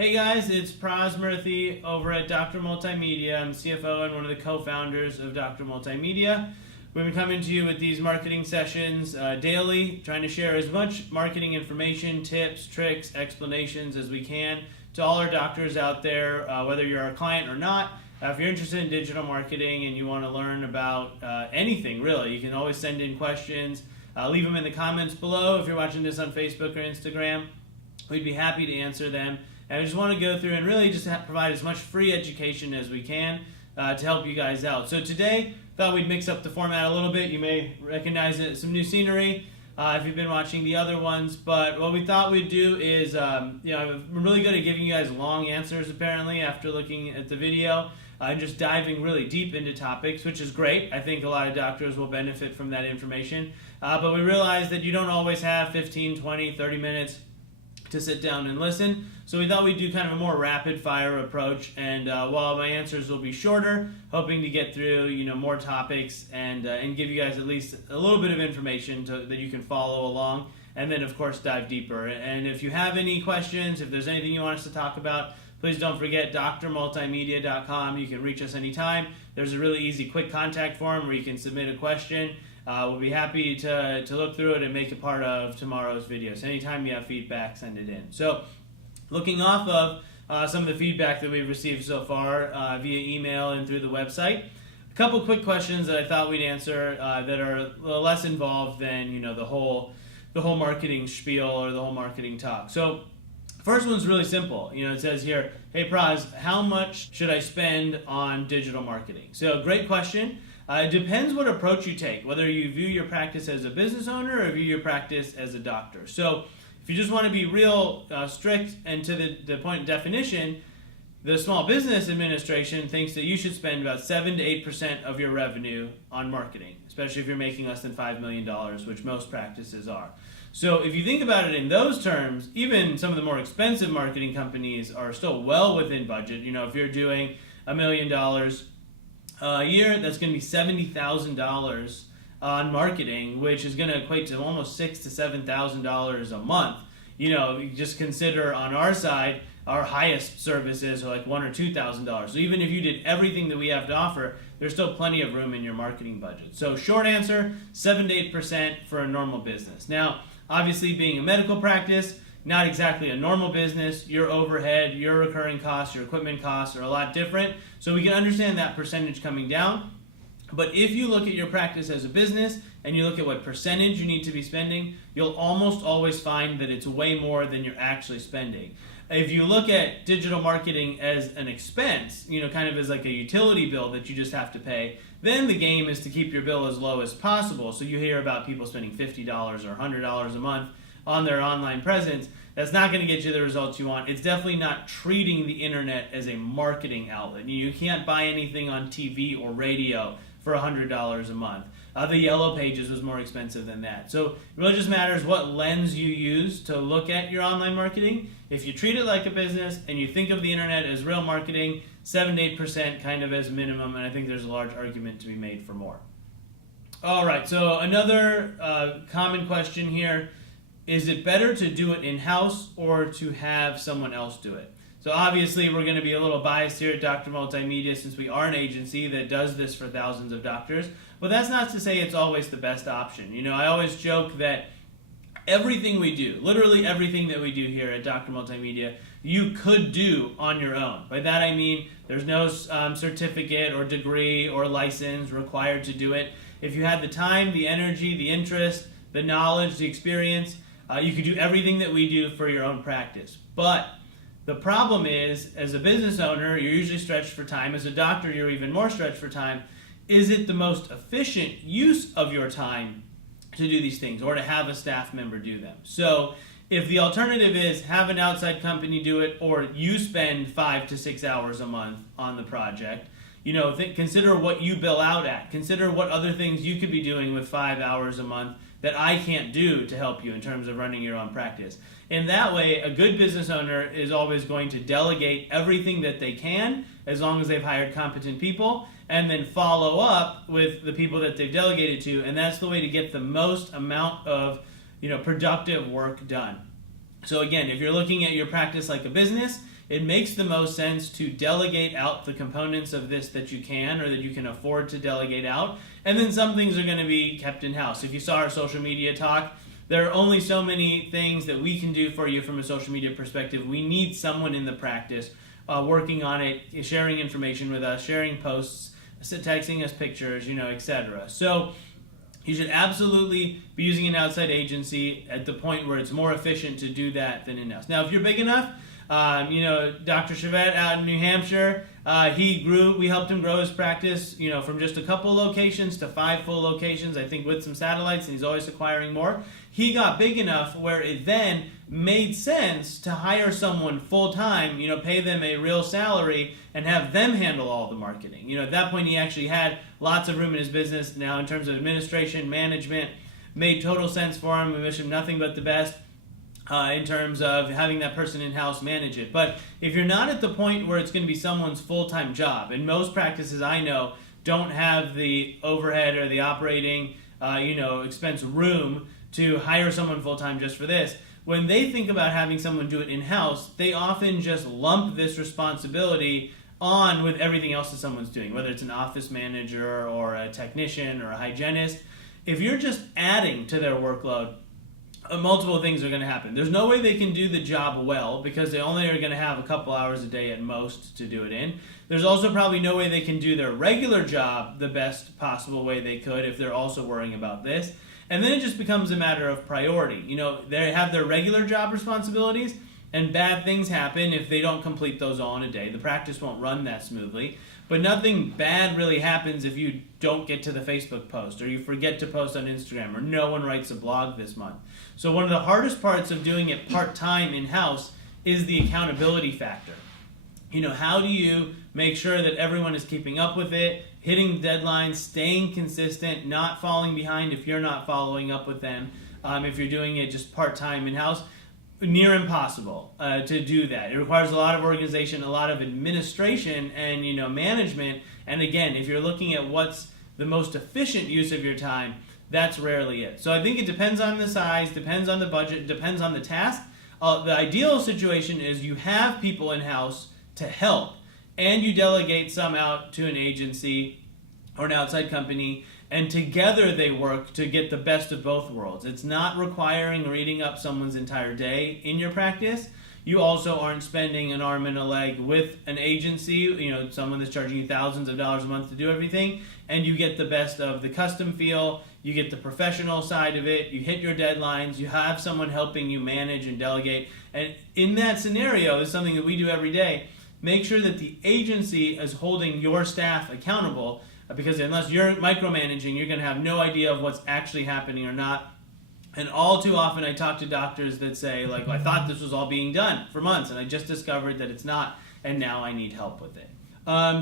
Hey guys, it's Pras Murthy over at Dr. Multimedia. I'm the CFO and one of the co-founders of Dr. Multimedia. We've been coming to you with these marketing sessions daily, trying to share as much marketing information, tips, tricks, explanations as we can to all our doctors out there, whether you're a client or not. If you're interested in digital marketing and you want to learn about anything really, you can always send in questions. Leave them in the comments below if you're watching this on Facebook or Instagram. We'd be happy to answer them. And I just want to go through and really just provide as much free education as we can to help you guys out. So today, thought we'd mix up the format a little bit. You may recognize it, some new scenery if you've been watching the other ones. But what we thought we'd do is, I'm really good at giving you guys long answers apparently after looking at the video. And just diving really deep into topics, which is great. I think a lot of doctors will benefit from that information. But we realize that you don't always have 15, 20, 30 minutes to sit down and listen. So we thought we'd do kind of a more rapid fire approach. And while my answers will be shorter, hoping to get through more topics and give you guys at least a little bit of information that you can follow along. And then of course dive deeper. And if you have any questions, if there's anything you want us to talk about, please don't forget drmultimedia.com. You can reach us anytime. There's a really easy, quick contact form where you can submit a question. We'll be happy to look through it and make it part of tomorrow's video. So anytime you have feedback, send it in. So looking off of some of the feedback that we've received so far via email and through the website, a couple quick questions that I thought we'd answer that are a little less involved than the whole marketing spiel or the whole marketing talk. So first one's really simple. It says here, hey Pras, how much should I spend on digital marketing? So great question. It depends what approach you take, whether you view your practice as a business owner or view your practice as a doctor. So if you just want to be real strict and to the point definition, the Small Business Administration thinks that you should spend about 7 to 8% of your revenue on marketing, especially if you're making less than $5 million, which most practices are. So if you think about it in those terms, even some of the more expensive marketing companies are still well within budget. If you're doing $1 million a year, that's going to be $70,000 on marketing, which is going to equate to almost $6,000 to $7,000 a month. Just consider on our side, our highest services are like $1,000 or $2,000. So even if you did everything that we have to offer, there's still plenty of room in your marketing budget. So short answer, 7 to 8% for a normal business. Now, obviously being a medical practice, not exactly a normal business. Your overhead, your recurring costs, your equipment costs are a lot different. So we can understand that percentage coming down. But if you look at your practice as a business and you look at what percentage you need to be spending, you'll almost always find that it's way more than you're actually spending. If you look at digital marketing as an expense, kind of as like a utility bill that you just have to pay, then the game is to keep your bill as low as possible. So you hear about people spending $50 or $100 a month on their online presence. That's not going to get you the results you want. It's definitely not treating the internet as a marketing outlet. You can't buy anything on TV or radio for $100 a month. The Yellow Pages was more expensive than that. So it really just matters what lens you use to look at your online marketing. If you treat it like a business and you think of the internet as real marketing, 7 to 8% kind of as minimum, and I think there's a large argument to be made for more. All right, so another common question here, is it better to do it in-house or to have someone else do it? So obviously we're going to be a little biased here at Dr. Multimedia since we are an agency that does this for thousands of doctors. But that's not to say it's always the best option. I always joke that everything we do, literally everything that we do here at Dr. Multimedia, you could do on your own. By that I mean there's no certificate or degree or license required to do it. If you had the time, the energy, the interest, the knowledge, the experience, you could do everything that we do for your own practice. But the problem is, as a business owner, you're usually stretched for time. As a doctor, you're even more stretched for time. Is it the most efficient use of your time to do these things or to have a staff member do them? So if the alternative is have an outside company do it or you spend 5 to 6 hours a month on the project, consider what you bill out at. Consider what other things you could be doing with 5 hours a month that I can't do to help you in terms of running your own practice. In that way, a good business owner is always going to delegate everything that they can as long as they've hired competent people and then follow up with the people that they've delegated to, and that's the way to get the most amount of productive work done. So again, if you're looking at your practice like a business, it makes the most sense to delegate out the components of this that you can or that you can afford to delegate out. And then some things are going to be kept in-house. If you saw our social media talk, there are only so many things that we can do for you from a social media perspective. We need someone in the practice working on it, sharing information with us, sharing posts, texting us pictures, etc. So you should absolutely be using an outside agency at the point where it's more efficient to do that than in-house. Now, if you're big enough, Dr. Chevette out in New Hampshire, we helped him grow his practice, from just a couple locations to 5 full locations, I think with some satellites, and he's always acquiring more. He got big enough where it then made sense to hire someone full-time, pay them a real salary and have them handle all the marketing. At that point, he actually had lots of room in his business. Now, in terms of administration, management, made total sense for him. We wish him nothing but the best. In terms of having that person in-house manage it. But if you're not at the point where it's going to be someone's full-time job, and most practices I know don't have the overhead or the operating expense room to hire someone full-time just for this, when they think about having someone do it in-house, they often just lump this responsibility on with everything else that someone's doing, whether it's an office manager or a technician or a hygienist. If you're just adding to their workload, multiple things are going to happen. There's no way they can do the job well because they only are going to have a couple hours a day at most to do it in. There's also probably no way they can do their regular job the best possible way they could if they're also worrying about this. And then it just becomes a matter of priority. They have their regular job responsibilities, and bad things happen if they don't complete those all in a day. The practice won't run that smoothly. But nothing bad really happens if you don't get to the Facebook post or you forget to post on Instagram or no one writes a blog this month. So one of the hardest parts of doing it part-time in-house is the accountability factor. How do you make sure that everyone is keeping up with it, hitting deadlines, staying consistent, not falling behind if you're not following up with them, if you're doing it just part-time in-house? Near impossible to do that. It requires a lot of organization, a lot of administration, and management. And again, if you're looking at what's the most efficient use of your time, that's rarely it. So I think it depends on the size, depends on the budget, depends on the task. The ideal situation is you have people in-house to help, and you delegate some out to an agency or an outside company, and together they work to get the best of both worlds. It's not requiring reading up someone's entire day in your practice. You also aren't spending an arm and a leg with an agency, someone that's charging you thousands of dollars a month to do everything, and you get the best of the custom feel, you get the professional side of it, you hit your deadlines, you have someone helping you manage and delegate. And in that scenario, it's something that we do every day, make sure that the agency is holding your staff accountable, because unless you're micromanaging, you're going to have no idea of what's actually happening or not. And all too often I talk to doctors that say, I thought this was all being done for months, and I just discovered that it's not, and now I need help with it.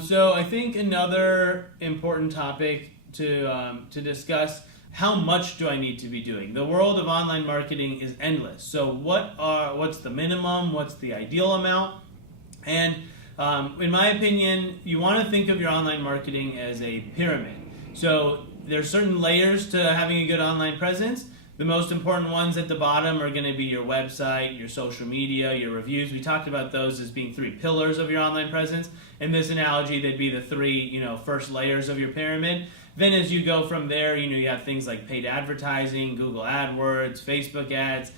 So I think another important topic to discuss, how much do I need to be doing? The world of online marketing is endless. So what's the minimum? What's the ideal amount? And in my opinion, you want to think of your online marketing as a pyramid. So there's certain layers to having a good online presence. The most important ones at the bottom are going to be your website, your social media, your reviews. We talked about those as being 3 pillars of your online presence. In this analogy, they'd be the 3, first layers of your pyramid. Then as you go from there, you have things like paid advertising, Google AdWords, Facebook ads.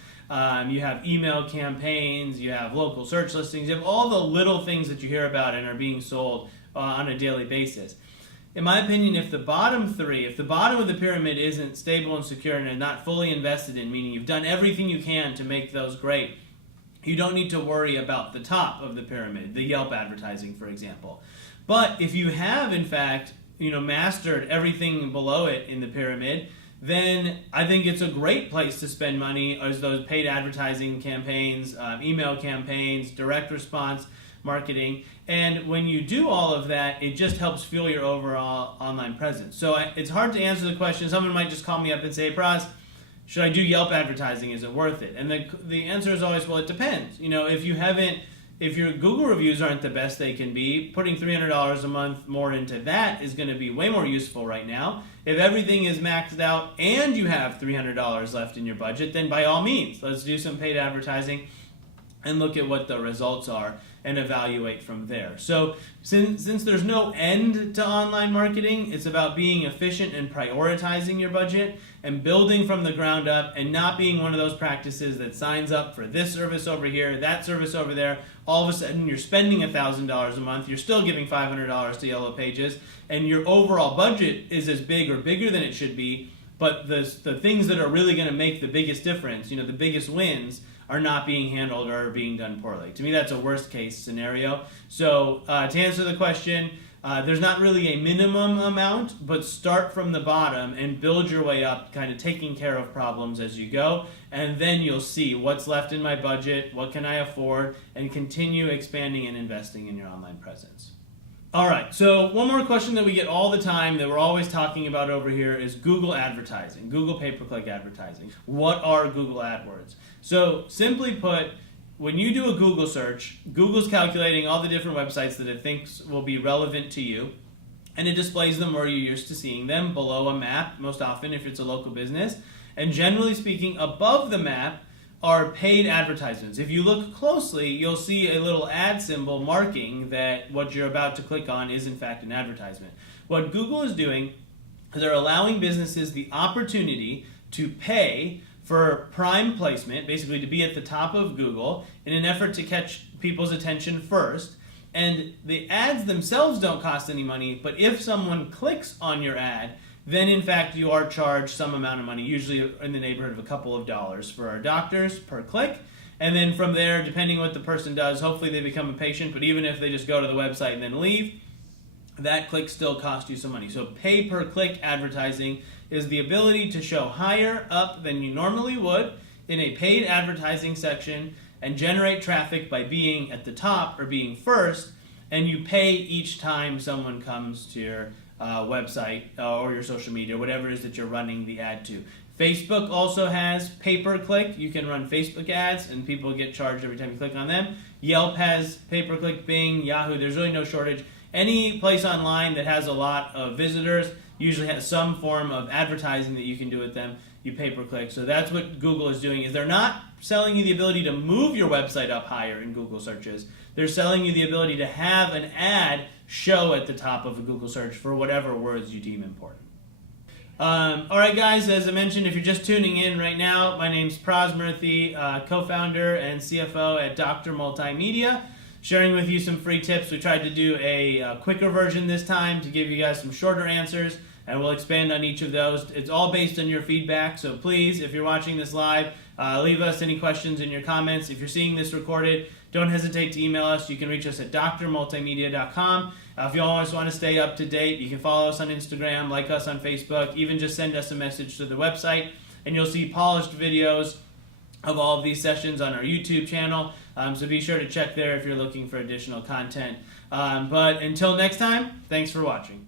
You have email campaigns, you have local search listings, you have all the little things that you hear about and are being sold on a daily basis. In my opinion, if the bottom of the pyramid isn't stable and secure and not fully invested in, meaning you've done everything you can to make those great, you don't need to worry about the top of the pyramid, the Yelp advertising, for example. But if you have, in fact, mastered everything below it in the pyramid, then I think it's a great place to spend money as those paid advertising campaigns, email campaigns, direct response marketing. And when you do all of that, it just helps fuel your overall online presence. So it's hard to answer the question. Someone might just call me up and say, Pras, should I do Yelp advertising? Is it worth it? And the answer is always, well, it depends. If your Google reviews aren't the best they can be, putting $300 a month more into that is going to be way more useful right now. If everything is maxed out and you have $300 left in your budget, then by all means, let's do some paid advertising. and look at what the results are and evaluate from there. So since there's no end to online marketing, it's about being efficient and prioritizing your budget and building from the ground up and not being one of those practices that signs up for this service over here, that service over there. All of a sudden you're spending $1,000 a month, you're still giving $500 to Yellow Pages, and your overall budget is as big or bigger than it should be, but the things that are really going to make the biggest difference, the biggest wins, are not being handled or are being done poorly. To me, that's a worst case scenario. So to answer the question, there's not really a minimum amount, but start from the bottom and build your way up, kind of taking care of problems as you go, and then you'll see what's left in my budget, what can I afford, and continue expanding and investing in your online presence. All right, so one more question that we get all the time that we're always talking about over here is Google advertising, Google pay-per-click advertising. What are Google AdWords? So simply put, when you do a Google search, Google's calculating all the different websites that it thinks will be relevant to you, and it displays them where you're used to seeing them, below a map, most often if it's a local business. And generally speaking, above the map are paid advertisements. If you look closely, you'll see a little ad symbol marking that what you're about to click on is in fact an advertisement. What Google is doing is they're allowing businesses the opportunity to pay for prime placement, basically to be at the top of Google in an effort to catch people's attention first. And the ads themselves don't cost any money, but if someone clicks on your ad, then in fact you are charged some amount of money, usually in the neighborhood of a couple of dollars for our doctors per click. And then from there, depending what the person does, hopefully they become a patient, but even if they just go to the website and then leave, that click still costs you some money. So pay per click advertising is the ability to show higher up than you normally would in a paid advertising section and generate traffic by being at the top or being first, and you pay each time someone comes to your website or your social media, whatever it is that you're running the ad to. Facebook also has pay-per-click. You can run Facebook ads and people get charged every time you click on them. Yelp has pay-per-click, Bing, Yahoo, there's really no shortage. Any place online that has a lot of visitors usually has some form of advertising that you can do with them. You pay-per-click. So that's what Google is doing, is they're not selling you the ability to move your website up higher in Google searches. They're selling you the ability to have an ad show at the top of a Google search for whatever words you deem important. All right, guys, as I mentioned, if you're just tuning in right now, my name's Pras Murthy, co-founder and CFO at Dr. Multimedia, sharing with you some free tips. We tried to do a quicker version this time to give you guys some shorter answers, and we'll expand on each of those. It's all based on your feedback, so please, if you're watching this live, leave us any questions in your comments. If you're seeing this recorded, don't hesitate to email us. You can reach us at drmultimedia.com. If you always want to stay up to date, you can follow us on Instagram, like us on Facebook, even just send us a message to the website, and you'll see polished videos of all of these sessions on our YouTube channel. So be sure to check there if you're looking for additional content. But until next time, thanks for watching.